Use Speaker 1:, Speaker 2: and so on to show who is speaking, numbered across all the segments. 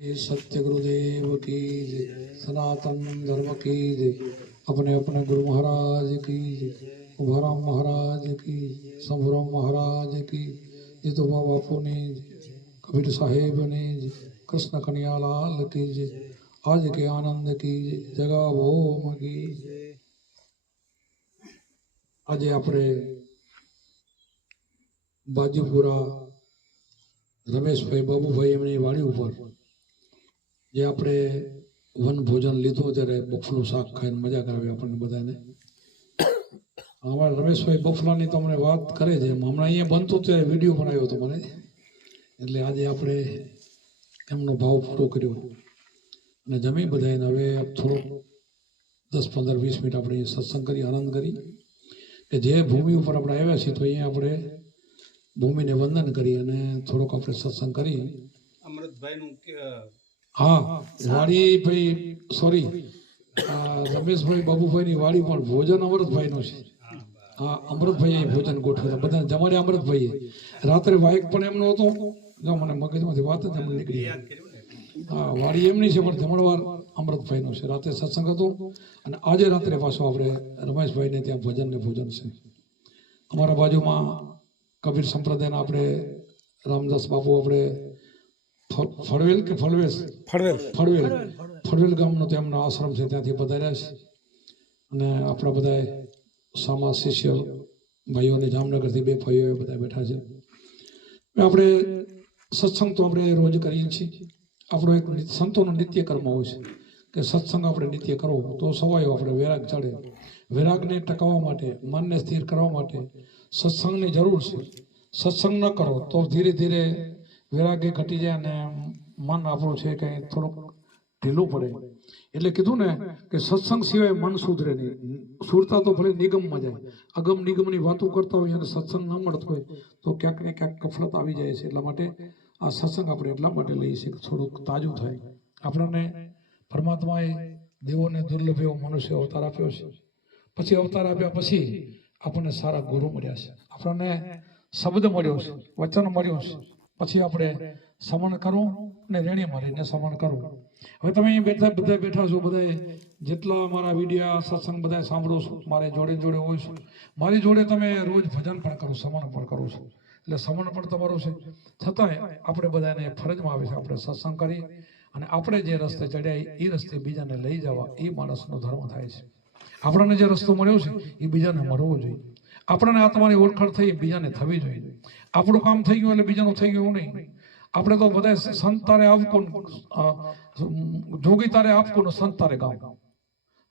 Speaker 1: ये सत्य गुरुदेव की जय सनातन धर्म की जय अपने अपने गुरु महाराज की जय उभाराम महाराज की जय, शंभुराम महाराज की जितोबा बापू ने जय, कबीर साहेब ने जय, कृष्ण कन्यालाल की जय आज के आनंद की जय जगा भोम की जय આજે આપણે બાજુપુરા રમેશભાઈ બાબુભાઈ એમની વાડી ઉપર જે આપણે વન ભોજન લીધું ત્યારે બફલું શાક ખાઈને મજા કરાવી આપણને બધાને. અમારા રમેશભાઈ બફલાની તો અમને વાત કરે છે હમણાં અહીંયા બનતું ત્યારે વીડિયો બનાવ્યો હતો મને. એટલે આજે આપણે એમનો ભાવ પૂરો કર્યો. અને જમી બધાને હવે થોડો દસ પંદર વીસ મિનિટ આપણે સત્સંગ કરી, આનંદ કરી. કે જે ભૂમિ ઉપર આપણે આવ્યા છીએ તો અહીંયા આપણે ભૂમિને વંદન કરી અને થોડોક આપણે સત્સંગ કરી.
Speaker 2: અમૃતભાઈનું
Speaker 1: હા વાડી ભાઈ સોરી રમેશભાઈ, બાબુભાઈની વાડી પણ ભોજન અમૃતભાઈનું છે. હા અમૃતભાઈ ભોજન ગોઠવ્યું બધા જમાડે અમૃતભાઈએ. રાત્રે વાયક પણ એમનો હતો. જો મને મગજમાંથી વાત જ એમને નીકળી હા વાડી એમની છે, પણ જમણવાર અમૃતભાઈનો છે. રાત્રે સત્સંગ હતો અને આજે રાત્રે પાછો આપણે રમેશભાઈને ત્યાં ભજન ને ભોજન છે. અમારા બાજુમાં કબીર સંપ્રદાયના આપણે રામદાસ બાપુ આપણે ફળવેલ કે ફળવેશ?
Speaker 2: ફળવેલ.
Speaker 1: ફળવેલ. ફળવેલ. ગામનો તેમનો આશ્રમ છે ત્યાંથી પધાર્યા છે. અને આપણા બધા સામા શિષ્ય ભાઈઓને જામનગરથી બે ભાઈઓ બધા બેઠા છે. આપણે સત્સંગ તો આપણે રોજ કરીએ છીએ. આપણો એક નિ- સંતોનો નિત્ય કર્મ હોય છે કે સત્સંગ આપણે નિત્ય કરવો તો સવાયો આપણે વૈરાગ ચડે. વૈરાગને ટકાવવા માટે મનને સ્થિર કરવા માટે સત્સંગની જરૂર છે. સત્સંગ ન કરો તો ધીરે ધીરે વૈરાગ્ય ઘટી જાય અને મન આપણું છે કંઈ થોડુંક ઢીલું પડે. એટલે કીધું ને કે સત્સંગ સિવાય મન સુધરે નહીં. સુરતા તો ભલે નિગમમાં જાય. અગમ નિગમની વાતો કરતા હોય અને સત્સંગ ન મળતો હોય તો ક્યાંક ને ક્યાંક કફરત આવી જાય છે. એટલા માટે આ સત્સંગ આપણે એટલા માટે લઈએ છીએ કે થોડુંક તાજું થાય. આપણને પરમાત્માએ દેવોને દુર્લભ એવો મનુષ્ય અવતાર આપ્યો છે. પછી અવતાર આપ્યા પછી આપણને સારા ગુરુ મળ્યા છે. આપણને શબ્દ મળ્યો છે, વચન મળ્યું છે. પછી આપણે સમણ કરવું અને રેણી મારીને સમણ કરવું હવે તમે અહીં બેઠા બધા બેઠા છો બધા જેટલા મારા વિડીયા, સત્સંગ બધા સાંભળો છો, મારે જોડે જોડે હોય છો. મારી જોડે તમે રોજ ભજન પણ કરો, સમણ પણ કરો છો. એટલે સમણ પણ તમારું છે. છતાંય આપણે બધાને ફરજમાં આવે છે, આપણે સત્સંગ કરી અને આપણે જે રસ્તે ચડ્યા એ રસ્તે બીજાને લઈ જવા, એ માણસનો ધર્મ થાય છે. આપણને જે રસ્તો મળ્યો છે, એ બીજાને મળવો જોઈએ. આપણને આત્માની ઓળખાણ થઈ બીજાને થવી જોઈએ. આપણું કામ થઈ ગયું એટલે બીજાનું થઈ ગયું નહીં. આપણે તો બધા સંત તારે આપકો જોગી તારે આપકું સંત તારે ગામ.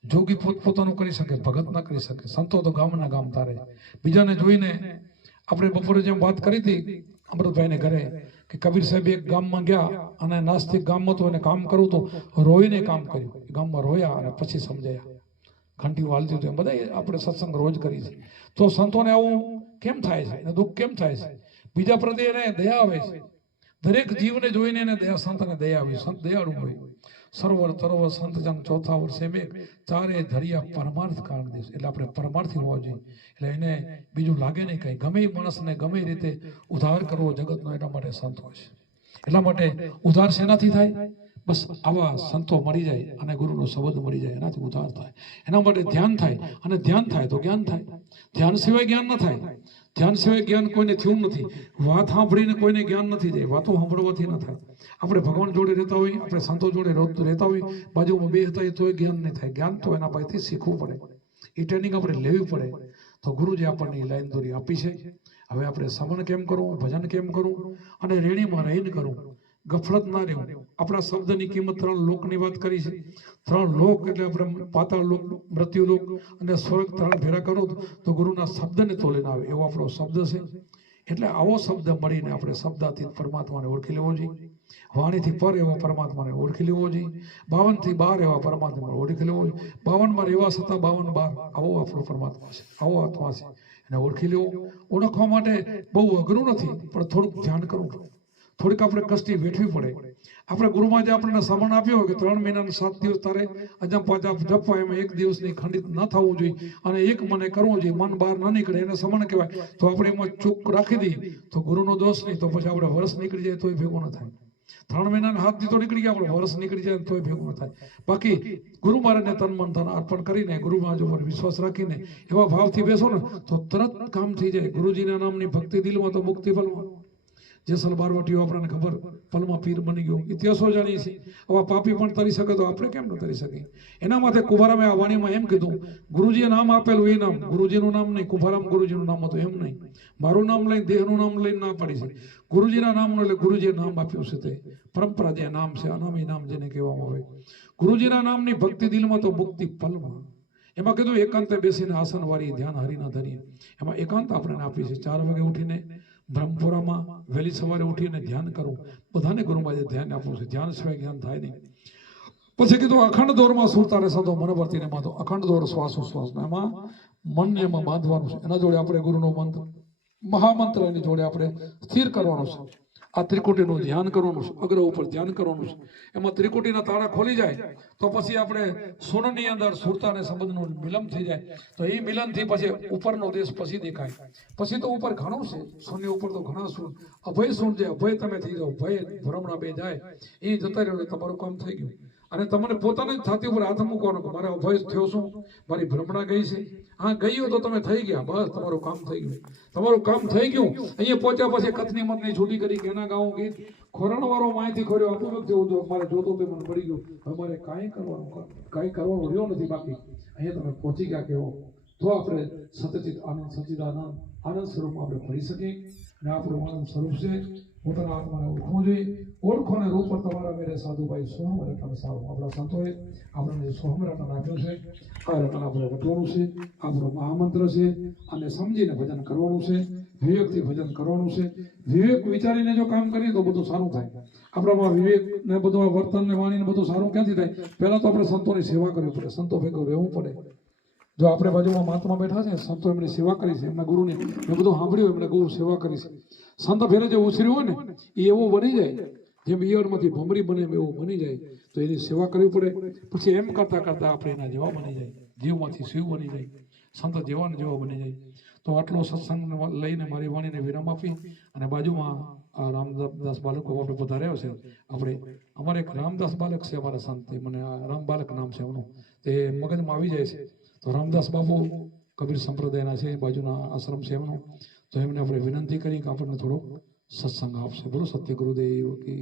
Speaker 1: જોગી પોતપોતાનું કરી શકે, ભગત ના કરી શકે. સંતો તો ગામના ગામ તારે. બીજાને જોઈને આપણે બપોરે જેમ વાત કરી હતી અમૃતભાઈને ઘરે, કે કબીર સાહેબ એક ગામમાં ગયા અને નાસ્તિક ગામમાં તો એને કામ કરવું તો રોઈને કામ કર્યું. ગામમાં રોયા અને પછી સમજાયા. ઘંટી વાલતી હતી. બધા આપણે સત્સંગ રોજ કરી છે. તો સંતોને આવું કેમ થાય છે? એને દુઃખ કેમ થાય છે? બીજા પ્રત્યે એને દયા આવે છે. દરેક જીવને જોઈને એને દયા સંતને દયા આવી સંત દયાળુ હોય. સરોવર તરોવર સંત જન ચોથા વર્ષે મેં ચારે ધરિયા પરમાર્થ કારણ દેશ. એટલે આપણે પરમાર્થી હોવા જોઈએ. એટલે એને બીજું લાગે નહીં કંઈ. ગમે માણસને ગમે રીતે ઉધાર કરવો જગતનો એના માટે સંત હોય છે. એટલા માટે ઉધાર શેનાથી થાય? બસ આવા સંતો મળી જાય અને ગુરુનો શબ્દ મળી જાય, એનાથી ઉધાર થાય. એના માટે ધ્યાન થાય અને ધ્યાન થાય તો જ્ઞાન થાય. ધ્યાન સિવાય જ્ઞાન ન થાય. ધ્યાન સિવાય જ્ઞાન કોઈને થયું નથી. વાત સાંભળીને કોઈને જ્ઞાન નથી જાય. વાતો સાંભળવાથી ન થાય. આપણે ભગવાન જોડે રહેતા હોય, આપણે સંતો જોડે રહેતા હોય, બાજુમાં બે હતા તોય જ્ઞાન નહીં થાય. જ્ઞાન તો એના પાસેથી શીખવું પડે. એ ટ્રેનિંગ આપણે લેવી પડે. તો ગુરુજી આપણને એ લાઈન દોરી આપી છે. હવે આપણે શ્રવણ કેમ કરવું ભજન કેમ કરવું અને રેણીમાં રહીને કરવું ગફલત ના રહેવું. આપણા શબ્દની કિંમત ત્રણ લોકની વાત કરી છે. ત્રણ લોક એટલે આપણે પાતાળ લોક, મૃત્યુ લોક અને સ્વર્ગ ત્રણ ભેરા કરો તો ગુરુના શબ્દને તોલીને આવે. એવો આપણો શબ્દ છે. એટલે આવો શબ્દ મળીને આપણે શબ્દાથી પરમાત્માને ઓળખી લેવો જોઈએ. વાણીથી પર એવા પરમાત્માને ઓળખી લેવો જોઈએ. બાવનથી બાર એવા પરમાત્માને ઓળખી લેવો જોઈએ. બાવનમાં રહેવા છતાં બાવન બાર આવો આપણો પરમાત્મા છે. આવો આત્મા છે. એને ઓળખી લેવો. ઓળખવા માટે બહુ અઘરું નથી, પણ થોડુંક ધ્યાન કરવું થોડીક આપણે કષ્ટી વેઠવી પડે. આપણે ગુરુમાં જે આપણને સમણ આપ્યો કે ત્રણ મહિનાના સાત દિવસ તારે અજમ પાજાપ જપવા, એમાં એક દિવસની ખંડિત ન થવું જોઈએ અને એક મને કરવું જોઈએ, મન બહાર ન નીકળે, એને સમણ કહેવાય. તો આપણે એમાં ચૂક રાખી દઈએ. તો ગુરુનો દોષ નહીં, તો પછી આપણે વર્ષ નીકળી જાય તોય ભેગો ન થાય. ત્રણ મહિના હાથથી તો નીકળી ગયા આપણે વર્ષ નીકળી જાય તોય ભેગું ન થાય. બાકી ગુરુ મહારાજને તન મન ધન અર્પણ કરીને, ગુરુ મહારાજ ઉપર વિશ્વાસ રાખીને, એવા ભાવથી બેસો ને, તો તરત કામ થઈ જાય. ગુરુજીના નામની ભક્તિ દિલમાં તો મુક્તિ ફલમાં. જેસલ બારવટીઓ આપણને ખબર પલમાં પીર બની ગયો. ઇતિહાસો જાણીએ છીએ. આવા પાપી પણ તરી શકે તો આપણે કેમ ન તરી શકીએ? એના માટે કુભારામે આ વાણીમાં એમ કીધું, ગુરુજીએ નામ આપેલું એ નામ. ગુરુજીનું નામ નહીં, કુભારામ ગુરુજીનું નામ હતું એમ નહીં. મારું નામ લઈને, દેહનું નામ લઈને ના પાડી છે. ગુરુજીના નામનું એટલે ગુરુજીએ નામ આપ્યું છે તે. પરંપરા જે નામ છે, અનામી નામ જેને કહેવામાં આવે. ગુરુજીના નામની ભક્તિ દિલમાં તો મુક્તિ પલમાં એમાં કીધું, એકાંતે બેસીને આસન વાળી ધ્યાન હરીના ધરીએ. એમાં એકાંત આપણે આપી છે. ચાર વાગે ઉઠીને બ્રહ્મપુરામાં વહેલી સવારે ઉઠીને ધ્યાન કરવું બધાને ગુરુમાં ધ્યાન આપવું છે. ધ્યાન સિવાય જ્ઞાન થાય નહીં. પછી કીધું, અખંડ દોરમાં સુરતાને સાધો મનવર્તીને બાંધો. અખંડ દોર શ્વાસો શ્વાસ એમાં મનને એમાં બાંધવાનું છે. એના જોડે આપણે ગુરુનો મંત્ર, મહામંત્ર એની જોડે આપણે સ્થિર કરવાનું છે. આ ત્રિકુટીનું ધ્યાન કરવાનું છે, અગ્ર ઉપર ધ્યાન કરવાનું છે. એમાં ત્રિકુટીના તાળા ખોલી જાય, તો પછી આપણે સોનની અંદર સુરતા અને સંબંધનું મિલન થઈ જાય. તો એ મિલનથી પછી ઉપરનો દેશ પછી દેખાય. પછી તો ઉપર ઘણું છે શૂન્ય ઉપર તો ઘણા સુર અભય શું છે, અભય તમે થઈ જાઓ, ભય ભ્રમણા બે જાય. એ જતા રહ્યો તમારું કામ થઈ ગયું. અને તમને પોતાની છાતી ઉપર હાથ મૂકવાનો મારે અભય થયો છું, મારી ભ્રમણા ગઈ છે. હા, ગઈ તો તમે થઈ ગયા. બસ, તમારું કામ થઈ ગયું. તમારું કામ થઈ ગયું. અહીંયા પહોંચ્યા પછી કથની મતની છૂટી કરી કે એના ગાઉં ગીત. ખોરણ વાળો માહિતી ખોર્યો. આપણું જેવું હતું. મારે જોતો તો મને પડી ગયું. અમારે કાંઈ કરવાનું કાંઈ કરવાનું રહ્યો નથી બાકી. અહીંયા તમે પહોંચી ગયા કેવો તો આપણે સતચિત આનંદ સચિદાનંદ આનંદ સ્વરૂપમાં આપણે ફરી શકીએ. અને આપણું આનંદ સ્વરૂપ છે. પોતાના આત્માને ઓળખવું જોઈએ. ઓળખો ને રૂપ તમારા મેરે સાધુભાઈ સોહમ રટણ સારું આપણા સંતોએ આપણને સોહમ રટણ આપ્યું છે. આ રટન આપણે રટવાનું છે. આપણો મહામંત્ર છે. અને સમજીને ભજન કરવાનું છે. વિવેકથી ભજન કરવાનું છે. વિવેક વિચારીને જો કામ કરીએ તો બધું સારું થાય. આપણામાં વિવેક ને બધું વર્તન ને વાણીને બધું સારું ક્યાંથી થાય? પહેલાં તો આપણે સંતોની સેવા કરવી પડે. સંતો ભેગું રહેવું પડે. જો આપણે બાજુમાં મહાત્મા બેઠા છે, સંતો એમની સેવા કરી છે. એમના ગુરુની મેં બધું સાંભળ્યું એમને ગુરુ સેવા કરી છે. સંત ફેરે જે ઉછર્યું હોય ને, એ એવો બની જાય. જેમ ઈયળમાંથી ભમરી બને એમ એવું બની જાય. તો એની સેવા કરવી પડે. પછી એમ કરતા કરતા આપણે એના જેવા બની જાય. જીવમાંથી શિવ બની જાય. સંત જેવાને જેવા બની જાય. તો આટલો સત્સંગ લઈને મારી વાણીને વિરામ આપી અને બાજુમાં આ રામદાસ બાલક આપણે પધાર્યા છે. આપણે, અમારે એક રામદાસ બાલક છે અમારા સંત. મને આ રામ બાલક નામ છે એમનું. તે મગજમાં આવી જાય છે. તો રામદાસ બાપુ કબીર સંપ્રદાયના છે. બાજુના આશ્રમ છે એમનો. તો એમને આપણે વિનંતી કરી કે આપણને થોડો સત્સંગ આપશે. બોલો સત્ય ગુરુદેવ કી